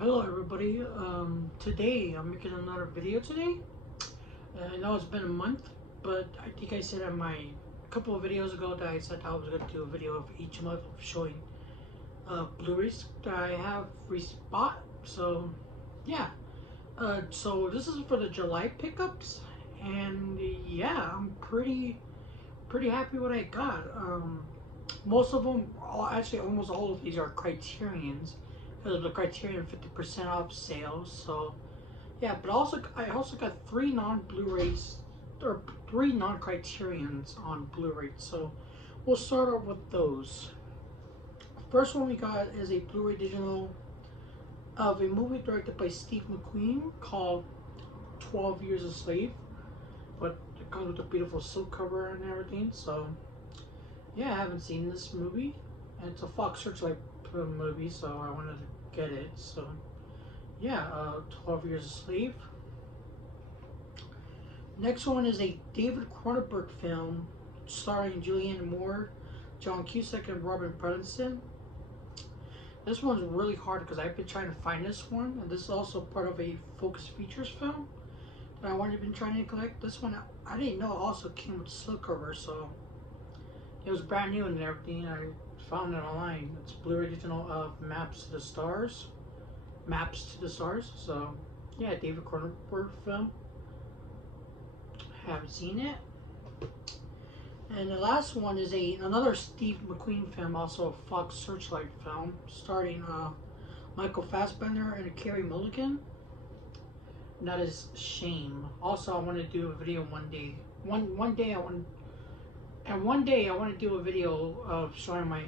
Hello everybody. Today I'm making another video today. I know it's been a month, but I think I said in my couple of videos ago that I said I was going to do a video of each month of showing Blu-rays that I have bought. So yeah. So this is for the July pickups, and yeah, I'm pretty happy what I got. Most of them, actually almost all of these are Criterions because of the Criterion 50% off sales. So yeah, but I also got three non-Blu-rays or three non-Criterions on Blu-ray. So we'll start off with those. First one we got is a Blu-ray digital of a movie directed by Steve McQueen called 12 Years a Slave. But it comes with a beautiful silk cover and everything. So yeah, I haven't seen this movie. And it's a Fox Searchlight movie, so I wanted to get it. So yeah, 12 Years a Slave. Next one is a David Cronenberg film starring Julianne Moore, John Cusack, and Robert Pattinson. This one's really hard because I've been trying to find this one, and this is also part of a Focus Features film that I wanted been trying to collect. This one I didn't know also came with slipcover, so it was brand new and everything. I found it online. It's Blu-ray digital of Maps to the Stars. Maps to the Stars. So yeah, David Cronenberg film. Haven't seen it. And the last one is another Steve McQueen film, also a Fox Searchlight film, starring Michael Fassbender and Carey Mulligan. And that is Shame. Also, I want to do a video one day. One day I want to do a video of showing my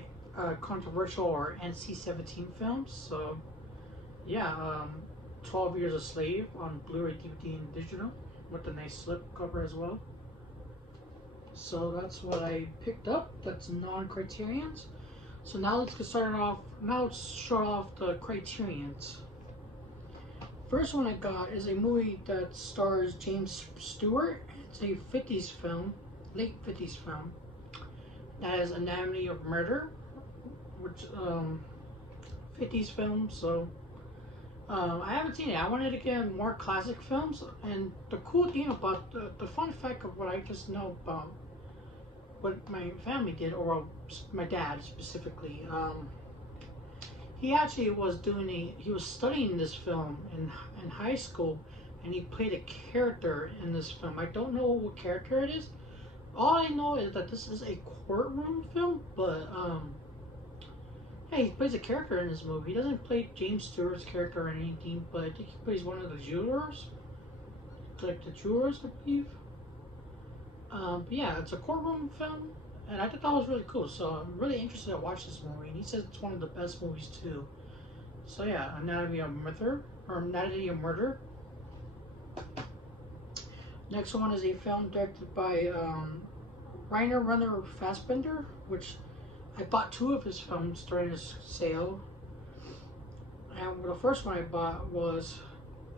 controversial or NC-17 films. So yeah, 12 Years a Slave on Blu-ray, DVD, and digital with a nice slip cover as well. So that's what I picked up. That's non-Criterions. So now let's get started off. Now let's show off the Criterions. First one I got is a movie that stars James Stewart. It's a 50s film, late 50s film. That is Anatomy of Murder, which 50s film. So I haven't seen it. I wanted to get more classic films, and the cool thing about the fun fact of what I just know about what my family did, or my dad specifically, he actually was he was studying this film in high school, and he played a character in this film. I don't know what character it is. All I know is that this is a courtroom film, but hey, he plays a character in this movie. He doesn't play James Stewart's character or anything, but I think he plays one of the jewelers, like the jewelers, I believe. But yeah, it's a courtroom film, and I thought that was really cool. So I'm really interested to watch this movie, and he says it's one of the best movies too. So yeah, Anatomy of Murder, or Anatomy of Murder. Next one is a film directed by Rainer Werner Fassbender, which I bought two of his films during his sale. And the first one I bought was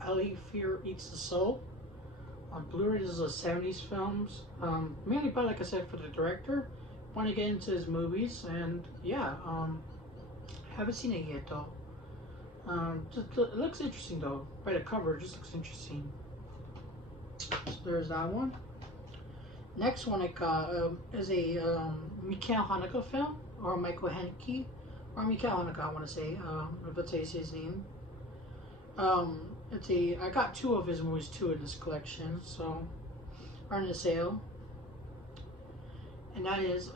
Ali Fear Eats the Soul. On Blu-ray, this is a 70s films. Mainly bought, like I said, for the director. Want to get into his movies, and yeah, haven't seen it yet though. It looks interesting though. By the cover, it just looks interesting. So there's that one. Next one I got is a Michael Haneke film, or Michael Haneke, or Michael Haneke, I want to say, if that's how you say his name. I got two of his movies too in this collection, so are in the sale. And that is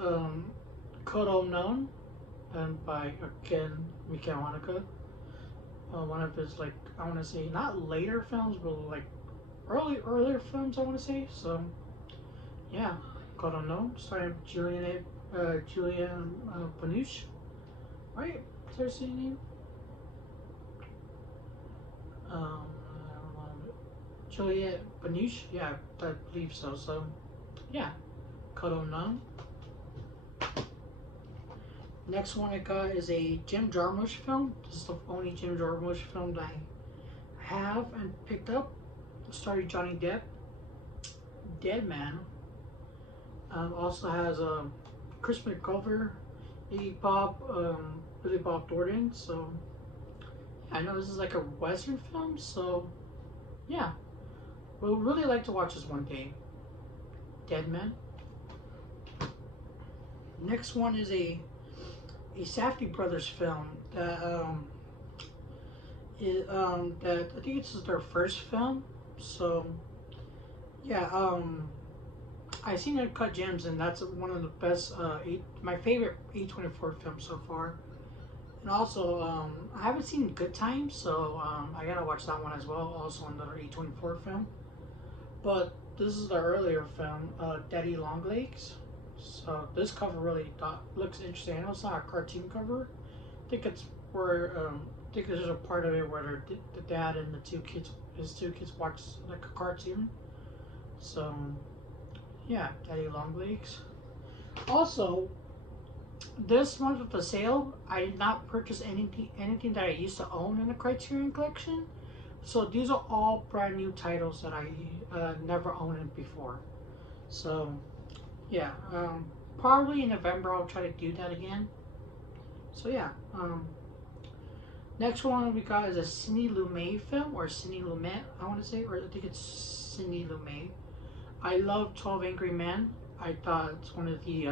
Code Unknown, and by again Michael Haneke. One of his, like, I want to say, not later films, but like earlier films, I want to say. So yeah, Code Unknown, starring Julianne Binoche, right? Is that her name? Juliette Binoche, yeah, I believe so. So yeah, Code Unknown. Next one I got is a Jim Jarmusch film. This is the only Jim Jarmusch film that I have and picked up. Starring Johnny Depp. Dead Man. Also has Chris McGovern, Billy Bob Thornton. So I know this is like a Western film, so yeah. We'll really like to watch this one day. Dead Man. Next one is a Safdie brothers film that that I think it's their first film. So yeah, I seen Uncut Gems, and that's one of the best my favorite A24 films so far. And also, I haven't seen Good Times, so I gotta watch that one as well. Also another A24 film. But this is the earlier film, Daddy Longlegs. So this cover really looks interesting. I know it's not a cartoon cover. I think it's where I think there's a part of it where the dad and his two kids watch like a cartoon. So yeah, Daddy Longlegs. Also, this month with the sale, I did not purchase anything that I used to own in the Criterion Collection. So these are all brand new titles that I never owned before. So yeah, probably in November I'll try to do that again. So yeah, next one we got is a Sidney Lumet film, or Sidney Lumet, I want to say, or I think it's Sidney Lumet. I love 12 Angry Men. I thought it's one of the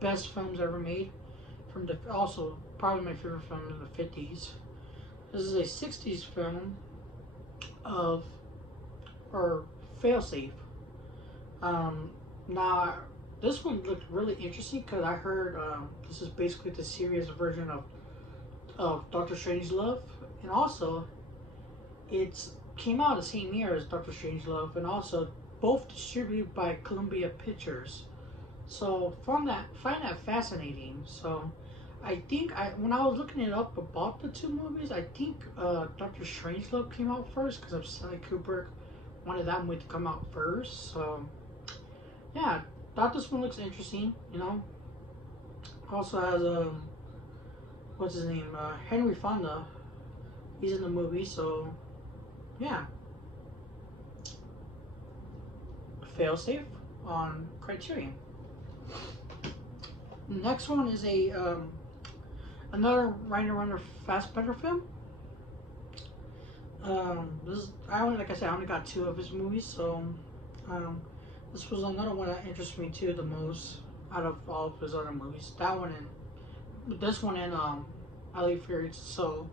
best films ever made. Also probably my favorite film in the 50s. This is a 60s film of, or Failsafe. Now, this one looked really interesting because I heard this is basically the serious version of Doctor Strangelove, and also it's came out the same year as Doctor Strangelove, and also both distributed by Columbia Pictures. So from that, find that fascinating. So I think when I was looking it up about the two movies, I think Doctor Strangelove came out first because of Stanley Kubrick wanted that movie to come out first. So yeah, thought this one looks interesting. You know, also has what's his name, Henry Fonda. He's in the movie, so yeah. Failsafe on Criterion. Next one is a another Rainer Werner Fassbinder film. Like I said, I only got two of his movies, so this was another one that interests me too the most out of all of his other movies. That one and this one and Ali Fears So,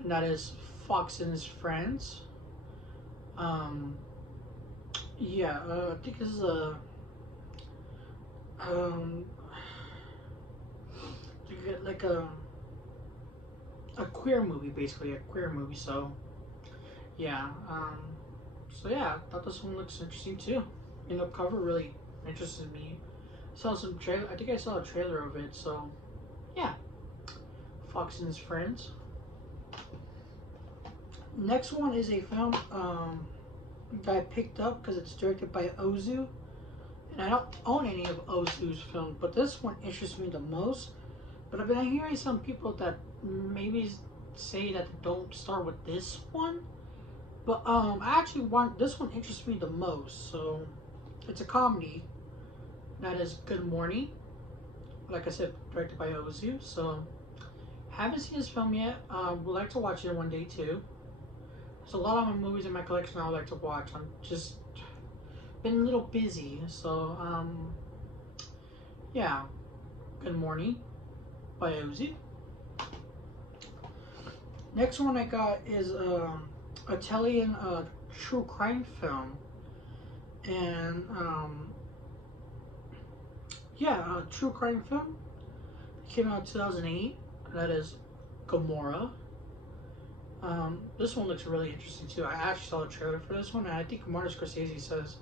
and that is Fox and His Friends. Yeah, I think this is like a queer movie, basically a queer movie. So yeah, so yeah, I thought this one looks interesting too. And the cover really interested me. Saw some trailer. I think I saw a trailer of it. So yeah, Fox and His Friends. Next one is a film that I picked up because it's directed by Ozu, and I don't own any of Ozu's films, but this one interests me the most. But I've been hearing some people that maybe say that don't start with this one, but I actually want this one interests me the most. So it's a comedy that is Good Morning, like I said, directed by Ozu. So haven't seen this film yet. Would like to watch it one day too. There's a lot of my movies in my collection I would like to watch. I'm just been a little busy, so yeah. Good Morning by Ozu. Next one I got is Italian true crime film, and yeah, true crime film. It came out in 2008. That is Gomorrah. This one looks really interesting too. I actually saw a trailer for this one, and I think Martin Scorsese says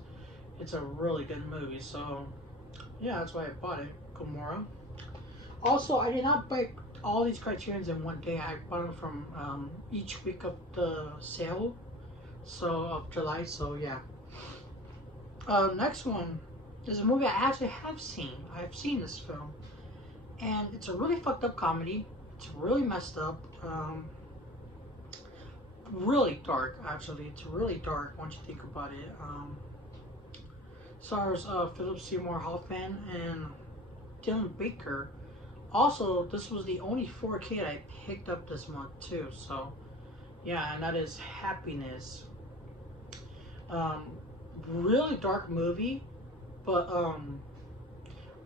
it's a really good movie. So yeah, that's why I bought it. Gomorrah. Also, I did not buy all these Criterions in one day. I bought them from each week of the sale, so of July. So yeah. Next one is a movie I actually have seen. I've seen this film, and it's a really fucked up comedy. It's really messed up. Really dark, actually. It's really dark once you think about it. Stars Philip Seymour Hoffman and Dylan Baker. Also, this was the only 4K I picked up this month too. So yeah, and that is Happiness. Um, really dark movie, but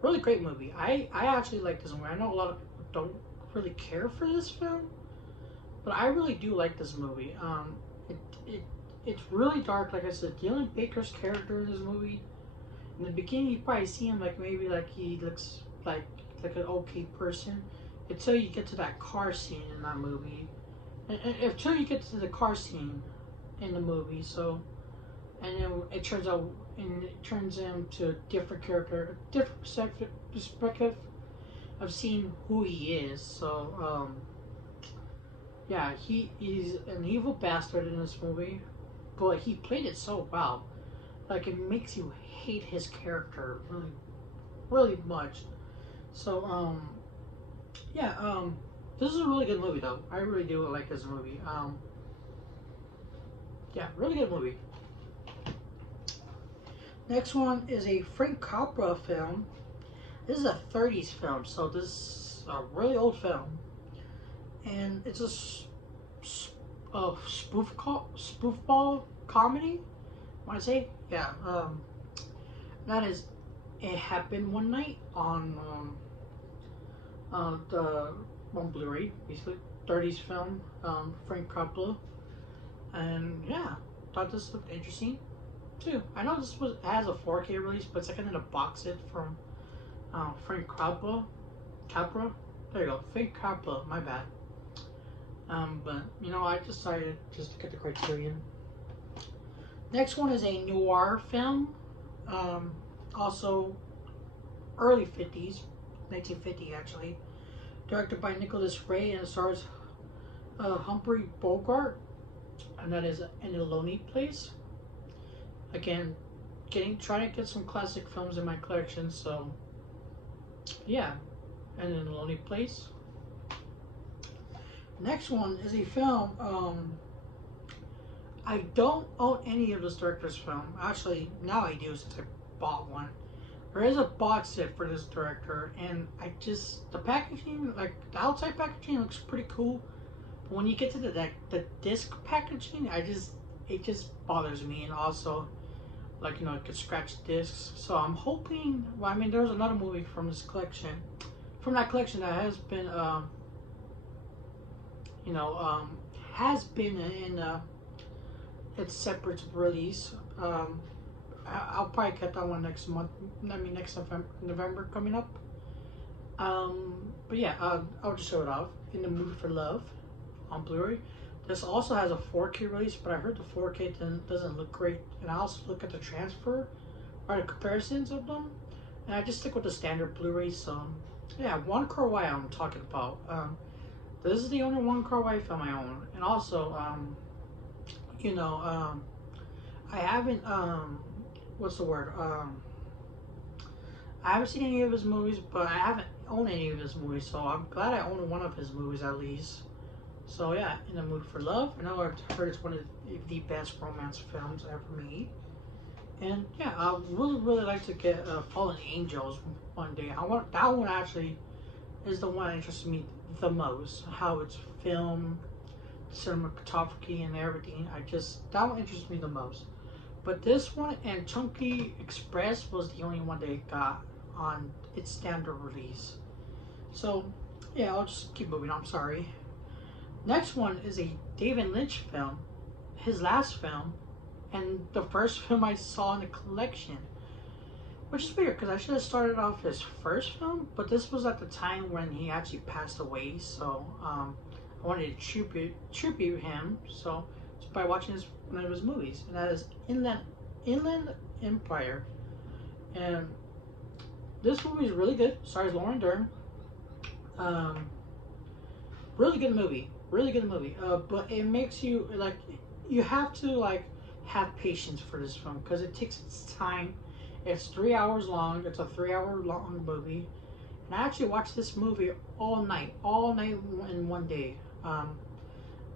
really great movie. I actually like this movie. I know a lot of people don't really care for this film, but I really do like this movie. It, it it's really dark. Like I said, Dylan Baker's character in this movie. In the beginning, you probably see him like maybe like he looks like an okay person, until you get to that car scene in that movie, and until you get to the car scene in the movie. So, and then it turns out, and it turns him to a different character, a different perspective of seeing who he is. So, yeah, he's an evil bastard in this movie, but he played it so well. Like it makes you hate his character really, really much. So, yeah, this is a really good movie though. I really do like this movie. Yeah, really good movie. Next one is a Frank Capra film. This is a 30s film, so this is a really old film, and it's a spoofball comedy. Want to say, yeah. That is, It Happened One Night the on Blu-ray, basically 30s film, Frank Capra, and yeah, thought this looked interesting too. I know this has a 4K release, but it's like in a box set from Frank Capra. There you go, Frank Capra. My bad. But you know, I decided just to get the Criterion. Next one is a noir film, also early 50s, 1950 actually, directed by Nicholas Ray, and it stars Humphrey Bogart, and that is In a Lonely Place. Again, trying to get some classic films in my collection, so yeah, and In a Lonely Place. Next one is a film, I don't own any of this director's film. Actually, now I do since I bought one. There is a box set for this director, and the packaging, like the outside packaging looks pretty cool. But when you get to the disc packaging, it just bothers me. And also, like, you know, it could scratch discs. So I'm hoping, well, I mean, there's another movie from this collection, that has been, has been in its separate release. I'll probably get that one next month. I mean, next November coming up. But yeah, I'll just show it off. In the Mood for Love on Blu-ray. This also has a 4K release, but I heard the 4K doesn't look great. And I also look at the transfer or the comparisons of them, and I just stick with the standard Blu-ray. So yeah, Wong Kar-wai I'm talking about. This is the only Wong Kar-wai film I own, and also I haven't what's the word? I haven't seen any of his movies, but I haven't owned any of his movies, so I'm glad I own one of his movies at least. So yeah, In the Mood for Love. I know I've heard it's one of the best romance films ever made. And yeah, I really like to get Fallen Angels one day. That one actually is the one that interests me the most. How it's filmed, cinematography and everything. That one interests me the most. But this one and Chunky Express was the only one they got on its standard release. So yeah, I'll just keep moving. I'm sorry. Next one is a David Lynch film, his last film, and the first film I saw in the collection. Which is weird because I should have started off his first film, but this was at the time when he actually passed away. So I wanted to tribute him. So by watching one of his movies, and that is Inland Empire. And this movie is really good. Stars Lauren Dern. Really good movie. But it makes you like, you have to like have patience for this film because it takes its time. It's 3 hours long. It's a 3-hour long movie. And I actually watched this movie all night in one day.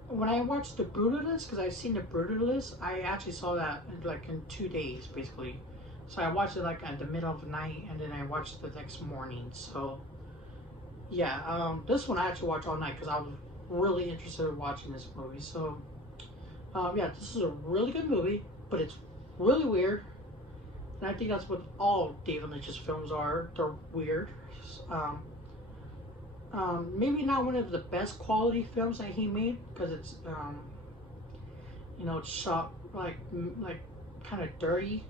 When I watched The Brutalist, because I've seen The Brutalist, I actually saw that in 2 days, basically. So I watched it like at the middle of the night, and then I watched it the next morning. So yeah, this one I actually watched all night because I was really interested in watching this movie. So, yeah, this is a really good movie, but it's really weird. And I think that's what all David Lynch's films are. They're weird. Um, Maybe not one of the best quality films that he made because it's, it's shot like kind of dirty,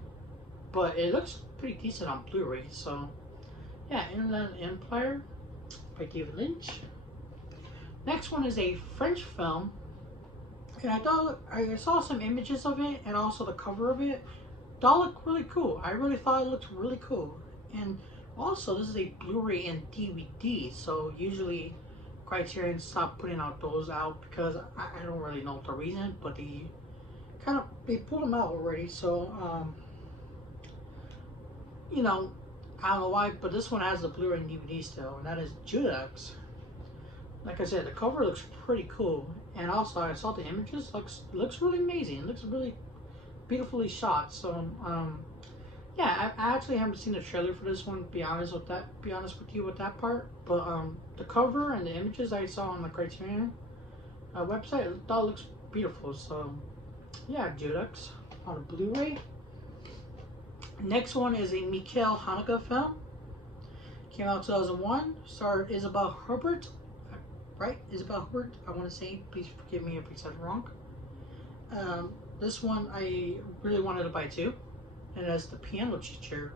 but it looks pretty decent on Blu-ray. So, yeah, Inland Empire by David Lynch. Next one is a French film, and I saw some images of it and also the cover of it. That looked really cool. I really thought it looked really cool. And also, this is a Blu-ray and DVD, so usually Criterion stopped putting out those out because I don't really know the reason, but they pulled them out already. So I don't know why, but this one has the Blu-ray and DVD still, and that is Judex. Like I said, the cover looks pretty cool, and also I saw the images. Looks really amazing. It looks really beautifully shot. So yeah, I actually haven't seen the trailer for this one. Be honest with you with that part. But the cover and the images I saw on the Criterion website, that looks beautiful. So yeah, Judex on a Blu-ray. Next one is a Michael Haneke film. Came out 2001. Starred Isabelle Huppert. Right? Isabelle Huppert, I want to say. Please forgive me if I said it wrong. This one I really wanted to buy too. And that's The Piano Teacher.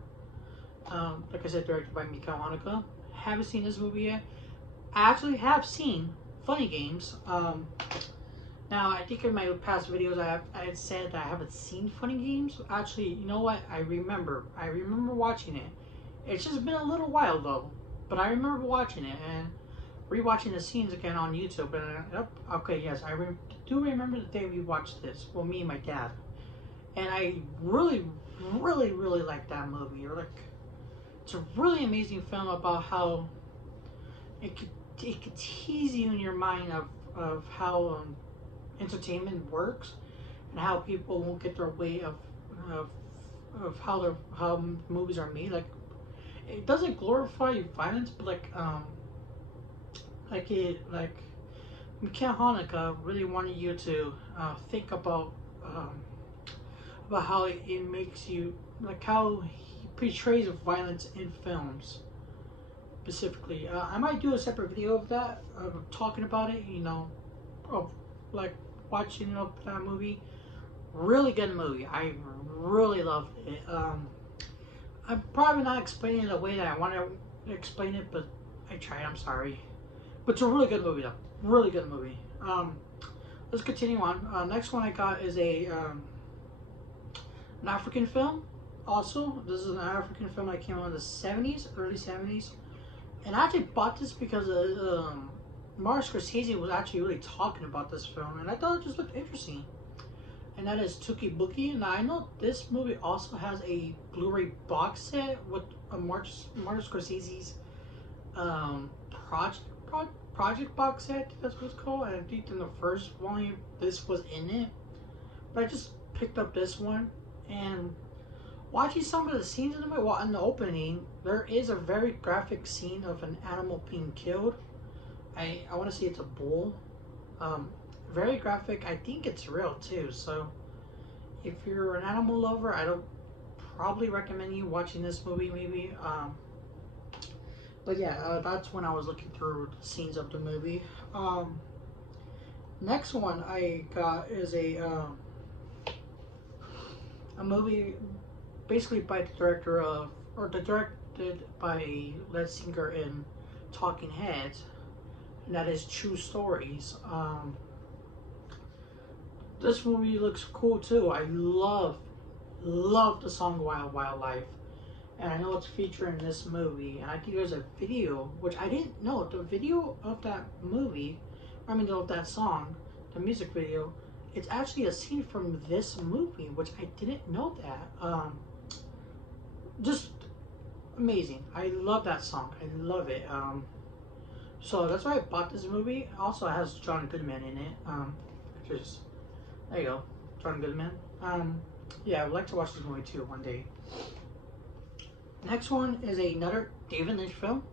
Like I said, directed by Michael Haneke. Haven't seen this movie yet. I actually have seen Funny Games. Now, I think in my past videos I had said that I haven't seen Funny Games. Actually, you know what? I remember watching it. It's just been a little while though. But I remember watching it and rewatching the scenes again on YouTube. And okay, yes, do remember the day we watched this. Well, me and my dad. And I really, really, really like that movie. It's a really amazing film about how it could tease you in your mind of how entertainment works and how people won't get their way of how movies are made. Like, it doesn't glorify violence, but Michael Haneke really wanted you to think about how it makes you, like how he portrays violence in films specifically. I might do a separate video of that, talking about it, of like watching that movie. Really good movie. I really loved it. I'm probably not explaining it the way that I want to explain it, but I tried. I'm sorry. But it's a really good movie, though. Really good movie. Let's continue on. Next one I got is an African film. Also, this is an African film that came out in the 70s, early 70s. And I actually bought this because Martin Scorsese was actually really talking about this film, and I thought it just looked interesting. And that is Touki Bouki. Now, I know this movie also has a Blu-ray box set with Martin Scorsese's project box set. I think that's what it's called. And I think in the first volume, this was in it. But I just picked up this one, and watching some of the scenes in the movie, well, in the opening, there is a very graphic scene of an animal being killed. I want to say it's a bull. Very graphic. I think it's real too. So if you're an animal lover, I don't probably recommend you watching this movie. Maybe. But yeah, that's when I was looking through the scenes of the movie. Next one I got is a movie basically by the director of, or directed by lead singer in Talking Heads, and that is True Stories. This movie looks cool too. I love the song Wild Wild Life, and I know it's featured in this movie. And I think there's a video, which I didn't know. The video of that movie, of that song, the music video, it's actually a scene from this movie, which I didn't know that. Just amazing. I love that song. I love it. So that's why I bought this movie. It also has John Goodman in it. There you go, John Goodman. Yeah, I would like to watch this movie too one day. Next one is another David Lynch film.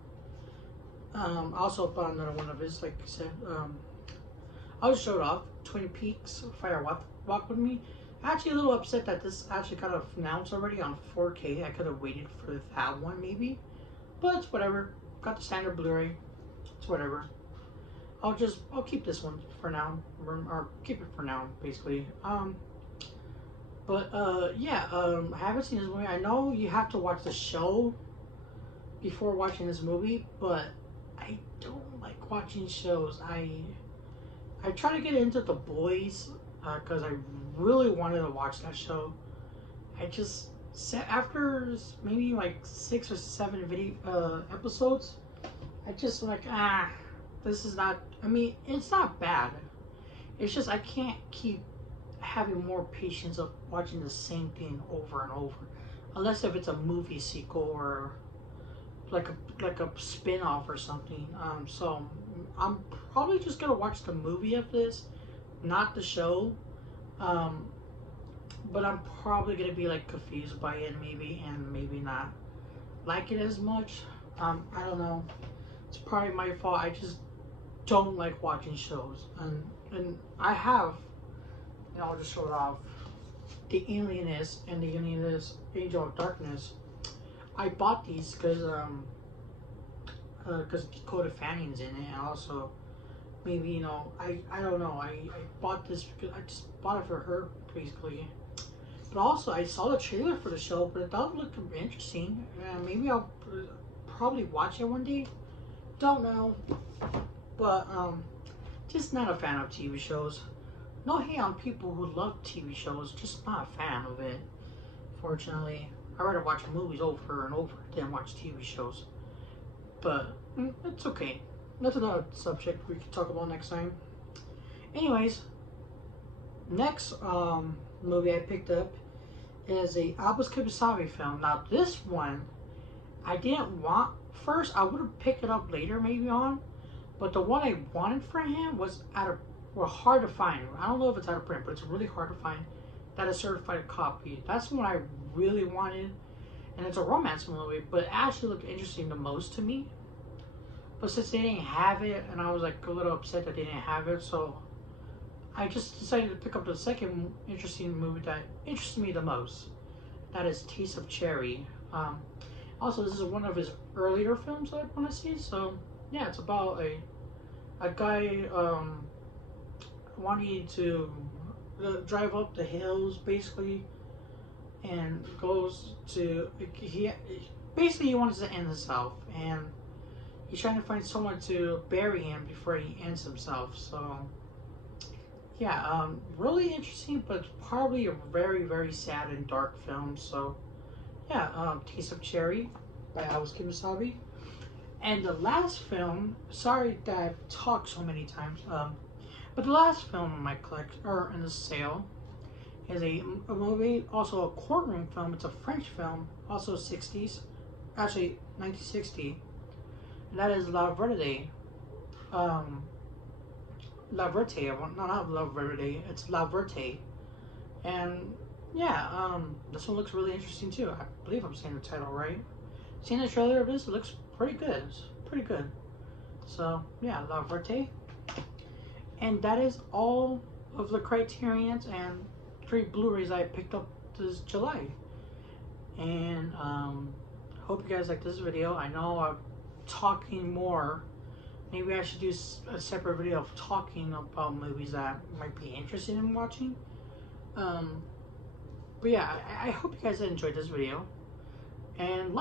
I also bought another one of his, like I said. I'll just show it off. Twin Peaks Fire Walk with Me. Actually, a little upset that this actually got announced already on 4K. I could have waited for that one maybe, but it's whatever. Got the standard Blu-ray. It's whatever. I'll keep this one for now, or keep it for now, basically. Yeah. I haven't seen this movie. I know you have to watch the show before watching this movie, but I don't like watching shows. I try to get into The Boys because I really wanted to watch that show. I just after maybe like 6 or 7 episodes, I just like this is not. I mean, it's not bad. It's just I can't keep having more patience of watching the same thing over and over, unless if it's a movie sequel or like a spin-off or something. So I'm probably just gonna watch the movie of this, not the show. But I'm probably gonna be like confused by it maybe, and maybe not like it as much. I don't know. It's probably my fault. I just don't like watching shows, and I have, and I'll just show it off. The Alienist and the Alienist Angel of Darkness. I bought these because Dakota Fanning's in it, and also maybe I don't know. I bought this because I just bought it for her basically. But also I saw the trailer for the show, but it does look interesting. Maybe I'll probably watch it one day. Don't know, but just not a fan of TV shows. No hate on people who love TV shows, just not a fan of it. Fortunately, I rather watch movies over and over than watch TV shows. But it's okay. That's another subject we can talk about next time. Anyways, next movie I picked up is a Albus Kibusabi film. Now this one I didn't want first. I would have picked it up later maybe on, but the one I wanted for him was hard to find. I don't know if it's out of print, but it's really hard to find. That a certified copy. That's the one I really wanted, and it's a romance movie, but it actually looked interesting the most to me. But since they didn't have it, and I was like a little upset that they didn't have it, so I just decided to pick up the second interesting movie that interested me the most. That is Taste of Cherry. Also, this is one of his earlier films I want to see. So yeah, it's about a guy wanting to drive up the hills basically, and goes to he wants to end himself, and he's trying to find someone to bury him before he ends himself. So yeah, really interesting, but probably a very, very sad and dark film. So yeah, Taste of Cherry by Albus Kibusabi. And the last film, sorry that I've talked so many times, but the last film in my collection, or in the sale, is a movie, also a courtroom film. It's a French film, also 60s, actually 1960. And that is La Verde. La Verte, no, not La Verde, it's La Verte. And yeah, this one looks really interesting too. I believe I'm saying the title right. Seeing the trailer of this, it looks pretty good. It's pretty good. So yeah, La Verte. And that is all of the Criterions and 3 Blu-rays I picked up this July. And hope you guys like this video. I know I'm talking more. Maybe I should do a separate video of talking about movies that I might be interested in watching. But yeah, I hope you guys enjoyed this video. And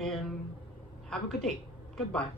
and have a good day. Goodbye.